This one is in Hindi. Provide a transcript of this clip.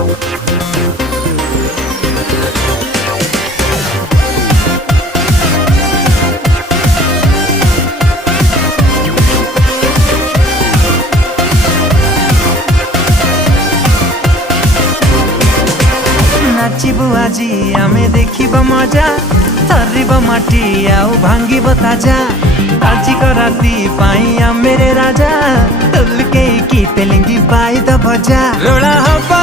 नाचिबु आजी आमे देखिबा मजा थरिबा माटी आउ भांगिबो ताजा आजी को राती पाई मेरे राजा तुलके की तेलिंगी बाई द भजा रोड़ा हवा